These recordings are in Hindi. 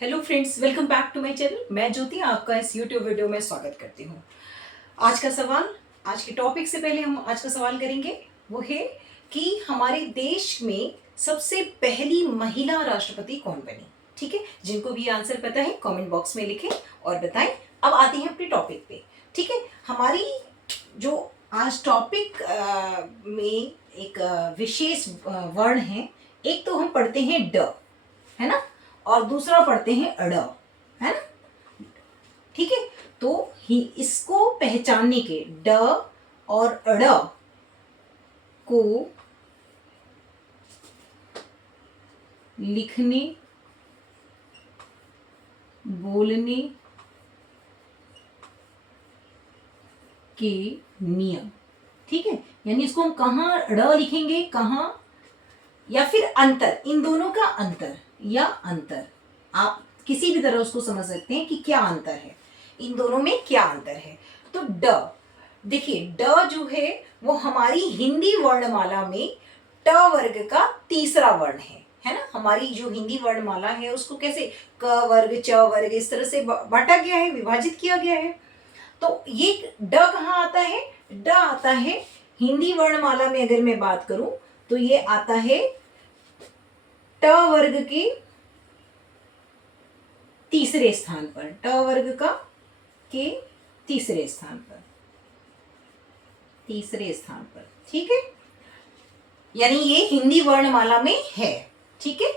Hello friends, welcome back to my channel. मैं ज्योति आपका इस यूट्यूब वीडियो में स्वागत करती हूँ। आज का सवाल, आज के टॉपिक से पहले हम आज का सवाल करेंगे, वो है कि हमारे देश में सबसे पहली महिला राष्ट्रपति कौन बनी। ठीक है, जिनको भी आंसर पता है कमेंट बॉक्स में लिखें और बताएं। अब आते हैं अपने टॉपिक पे। ठीक है, हमारी जो आज टॉपिक में एक विशेष वर्ण है। एक तो हम पढ़ते हैं ड, है ना, और दूसरा पढ़ते हैं अड़, है ना। ठीक है, तो ही इसको पहचानने के ड और अड़ को लिखने, बोलने के नियम। ठीक है, यानी इसको हम कहाँ ड़ लिखेंगे, कहाँ, या फिर अंतर, इन दोनों का अंतर या अंतर, आप किसी भी तरह उसको समझ सकते हैं कि क्या अंतर है, इन दोनों में क्या अंतर है। तो ड, देखिए ड जो है वो हमारी हिंदी वर्णमाला में ट वर्ग का तीसरा वर्ण है ना। हमारी जो हिंदी वर्णमाला है उसको कैसे क वर्ग, च वर्ग, इस तरह से बांटा गया है, विभाजित किया गया है। तो ये ड कहाँ आता है? ड आता है हिंदी वर्णमाला में, अगर मैं बात करूं तो ये आता है ट वर्ग के तीसरे स्थान पर, ट वर्ग का के तीसरे स्थान पर, तीसरे स्थान पर। ठीक है, यानी ये हिंदी वर्णमाला में है। ठीक है,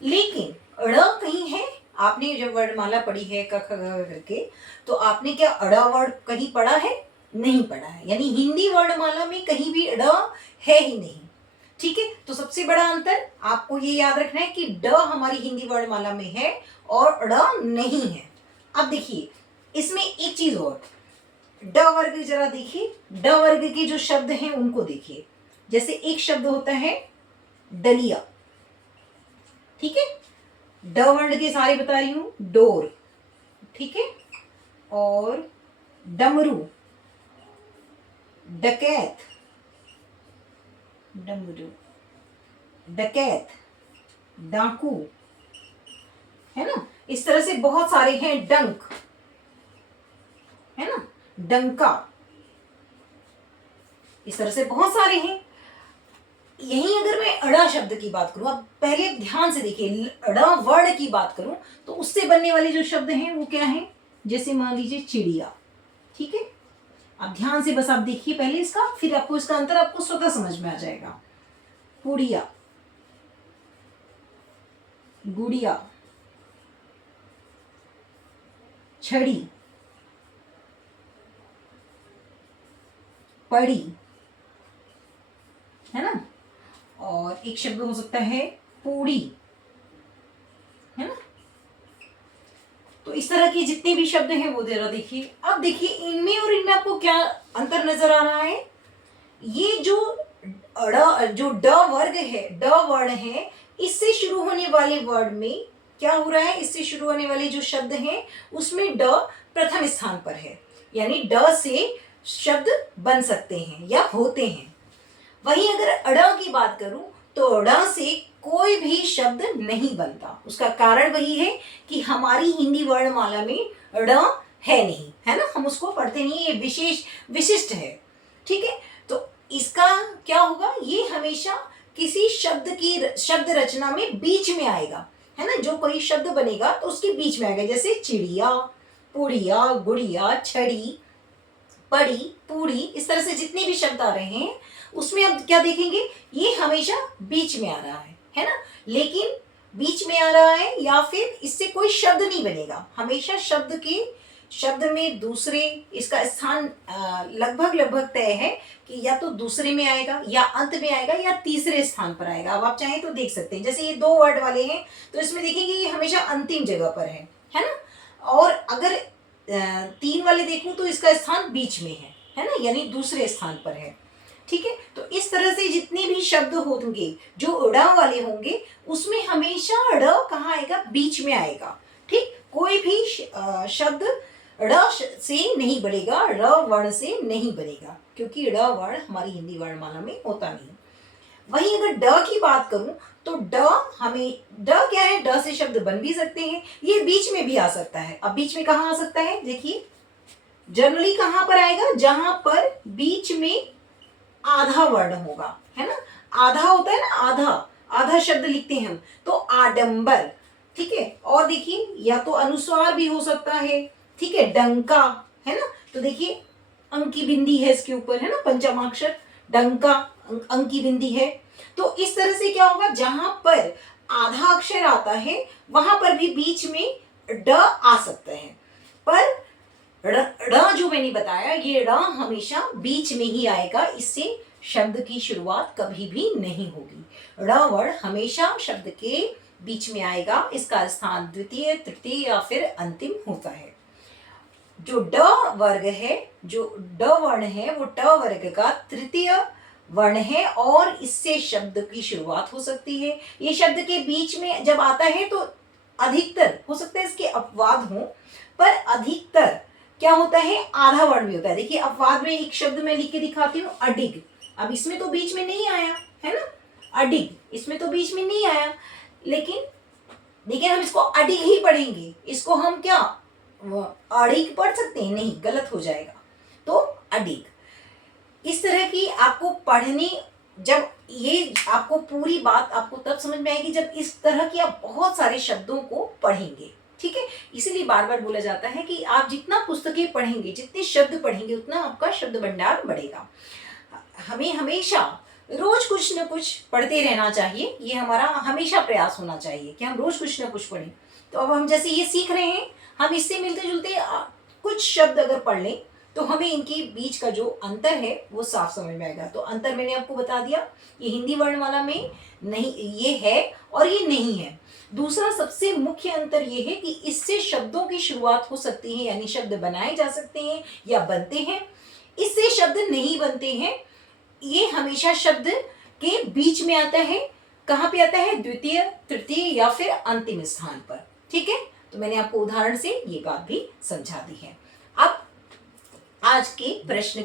लेकिन अड़ कहीं है? आपने जब वर्णमाला पढ़ी है क ख ग करके, तो आपने क्या अड़ा वर्ण कहीं पढ़ा है? नहीं पढ़ा है, यानी हिंदी वर्णमाला में कहीं भी अड़ है ही नहीं। ठीक है, तो सबसे बड़ा अंतर आपको ये याद रखना है कि ड हमारी हिंदी वर्णमाला में है और अड़ नहीं है। अब देखिए इसमें एक चीज और, ड वर्ग जरा देखिए, ड वर्ग के जो शब्द हैं उनको देखिए। जैसे एक शब्द होता है डलिया, ठीक है, ड वर्ण के सारे बता रही हूं, डोर, ठीक है, और डमरू, डकैत, डमरू, डकैत, डाकू, है ना, इस तरह से बहुत सारे हैं। डंक, है ना, डंका, इस तरह से बहुत सारे हैं। यहीं अगर मैं अड़ा शब्द की बात करूं, अब पहले ध्यान से देखिए, अड़ा वर्ण की बात करूं तो उससे बनने वाले जो शब्द हैं वो क्या हैं? जैसे मान लीजिए चिड़िया। ठीक है, अब ध्यान से बस आप देखिए पहले इसका, फिर आपको इसका अंतर आपको स्वतः समझ में आ जाएगा। पुड़िया, गुड़िया, छड़ी, पड़ी, है ना, और एक शब्द हो सकता है पूड़ी, है ना। तो इस तरह के जितने भी शब्द हैं वो जरा देखिए। अब देखिए इनमें और इनमें आपको क्या अंतर नजर आ रहा है? ये जो जो ड वर्ग है, ड वर्ण है, इससे शुरू होने वाले वर्ड में क्या हो रहा है? इससे शुरू होने वाले जो शब्द हैं उसमें ड प्रथम स्थान पर है, यानी ड से शब्द बन सकते हैं या होते हैं। वहीं अगर अड़ा की बात करूं तो अड़ा से कोई भी शब्द नहीं बनता। उसका कारण वही है कि हमारी हिंदी वर्णमाला में अड़ा है नहीं, है ना, हम उसको पढ़ते नहीं, ये विशेष विशिष्ट है। ठीक है, तो इसका क्या होगा? ये हमेशा किसी शब्द की शब्द रचना में बीच में आएगा, है ना, जो कोई शब्द बनेगा तो उसके बीच में आएगा। जैसे चिड़िया, पुड़िया, गुड़िया, छड़ी, पड़ी, पूड़ी, इस तरह से जितने भी शब्द आ रहे हैं उसमें अब क्या देखेंगे? ये हमेशा बीच में आ रहा है ना। लेकिन बीच में आ रहा है या फिर इससे कोई शब्द नहीं बनेगा, हमेशा शब्द में दूसरे, इसका स्थान लगभग लगभग तय है कि या तो दूसरे में आएगा या अंत में आएगा या तीसरे स्थान पर आएगा। अब आप चाहें तो देख सकते हैं, जैसे ये दो वर्ड वाले हैं तो इसमें देखेंगे ये हमेशा अंतिम जगह पर है ना। और अगर तीन वाले देखूं तो इसका स्थान बीच में है ना, यानी दूसरे स्थान पर है। ठीक है, तो इस तरह से जितने भी शब्द होंगे जो अड़ा वाले होंगे उसमें हमेशा अड़ कहाँ आएगा? बीच में आएगा। ठीक, कोई भी शब्द ड़ से नहीं बनेगा, र वर्ण से नहीं बनेगा, क्योंकि ड़ वर्ण हमारी हिंदी वर्णमाला में होता नहीं। वहीं अगर ड की बात करूं तो ड हमें ड क्या है, ड से शब्द बन भी सकते हैं, ये बीच में भी आ सकता है। अब बीच में कहाँ आ सकता है, देखिए जनरली कहाँ पर आएगा, जहां पर बीच में आधा वर्ण होगा, है ना, आधा होता है ना, आधा आधा शब्द लिखते हैं हम, तो आडंबर, ठीक है। और देखिए या तो अनुस्वार भी हो सकता है, ठीक है, डंका, है ना, तो देखिए अंक की बिंदी है इसके ऊपर, है ना, पंचमाक्षर डंका, अंक की बिंदी है। तो इस तरह से क्या होगा, जहां पर आधा अक्षर आता है वहां पर भी बीच में ड आ सकता है, पर ड़ जो मैंने बताया, ये ड़ हमेशा बीच में ही आएगा, इससे शब्द की शुरुआत कभी भी नहीं होगी। ड़ वर्ण हमेशा शब्द के बीच में आएगा, इसका स्थान द्वितीय, तृतीय या फिर अंतिम होता है। जो ड वर्ग है, जो ड वर्ण है, वो ट वर्ग का तृतीय वर्ण है और इससे शब्द की शुरुआत हो सकती है। ये शब्द के बीच में जब आता है तो अधिकतर हो सकता है इसके अपवाद हो, पर अधिकतर क्या होता है, आधा वर्ण भी होता है। देखिए अपवाद में एक शब्द मैं लिख के दिखाती हूँ, अडिग। अब इसमें तो बीच में नहीं आया है ना, अडिग इसमें तो बीच में नहीं आया, लेकिन हम इसको अडिग ही पढ़ेंगे, इसको हम क्या अडिग पढ़ सकते हैं, नहीं, गलत हो जाएगा। तो अडिग इस तरह की आपको पढ़नी, जब ये आपको पूरी बात आपको तब समझ में आएगी जब इस तरह की आप बहुत सारे शब्दों को पढ़ेंगे, ठीक है। इसीलिए बार बार बोला जाता है कि आप जितना पुस्तकें पढ़ेंगे, जितने शब्द पढ़ेंगे, उतना आपका शब्द भंडार बढ़ेगा। हमें हमेशा रोज कुछ न कुछ पढ़ते रहना चाहिए, ये हमारा हमेशा प्रयास होना चाहिए कि हम रोज कुछ न कुछ पढ़ें। तो अब हम जैसे ये सीख रहे हैं, हम इससे मिलते जुलते कुछ शब्द अगर पढ़ लें तो हमें इनके बीच का जो अंतर है वो साफ समझ में आएगा। तो अंतर मैंने आपको बता दिया, ये हिंदी वर्णमाला में नहीं, ये है और ये नहीं है। दूसरा सबसे मुख्य अंतर ये है कि इससे शब्दों की शुरुआत हो सकती है, यानी शब्द बनाए जा सकते हैं या बनते हैं, इससे शब्द नहीं बनते हैं। ये हमेशा शब्द के बीच में आता है, कहाँ पे आता है, द्वितीय, तृतीय या फिर अंतिम स्थान पर, ठीक है। तो मैंने आपको उदाहरण से ये बात भी समझा दी है। अब आज के प्रश्न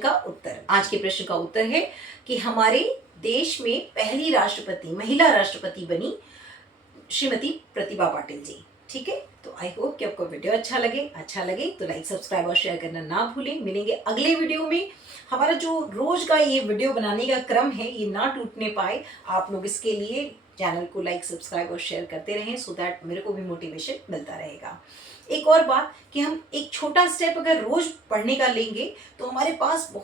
का उत्तर है कि हमारे देश में पहली राष्ट्रपति, महिला राष्ट्रपति बनी श्रीमती प्रतिभा पाटिल जी, ठीक है। तो आई होप कि आपको वीडियो अच्छा लगे तो लाइक, सब्सक्राइब और शेयर करना ना भूलें। मिलेंगे अगले वीडियो में। हमारा जो रोज का ये वीडियो बनाने का क्रम है, ये ना टूटने पाए, आप लोग इसके लिए चैनल को लाइक, सब्सक्राइब और शेयर करते रहें, सो दैट मेरे को भी मोटिवेशन मिलता रहेगा। एक और बात कि हम एक छोटा स्टेप अगर रोज पढ़ने का लेंगे तो हमारे पास हम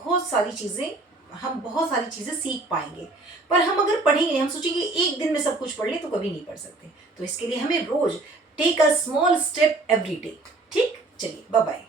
बहुत सारी चीज़ें सीख पाएंगे। पर हम अगर पढ़ेंगे, हम सोचेंगे एक दिन में सब कुछ पढ़ ले, तो कभी नहीं पढ़ सकते। तो इसके लिए हमें रोज take a small step every day, ठीक। चलिए, बाय बाय।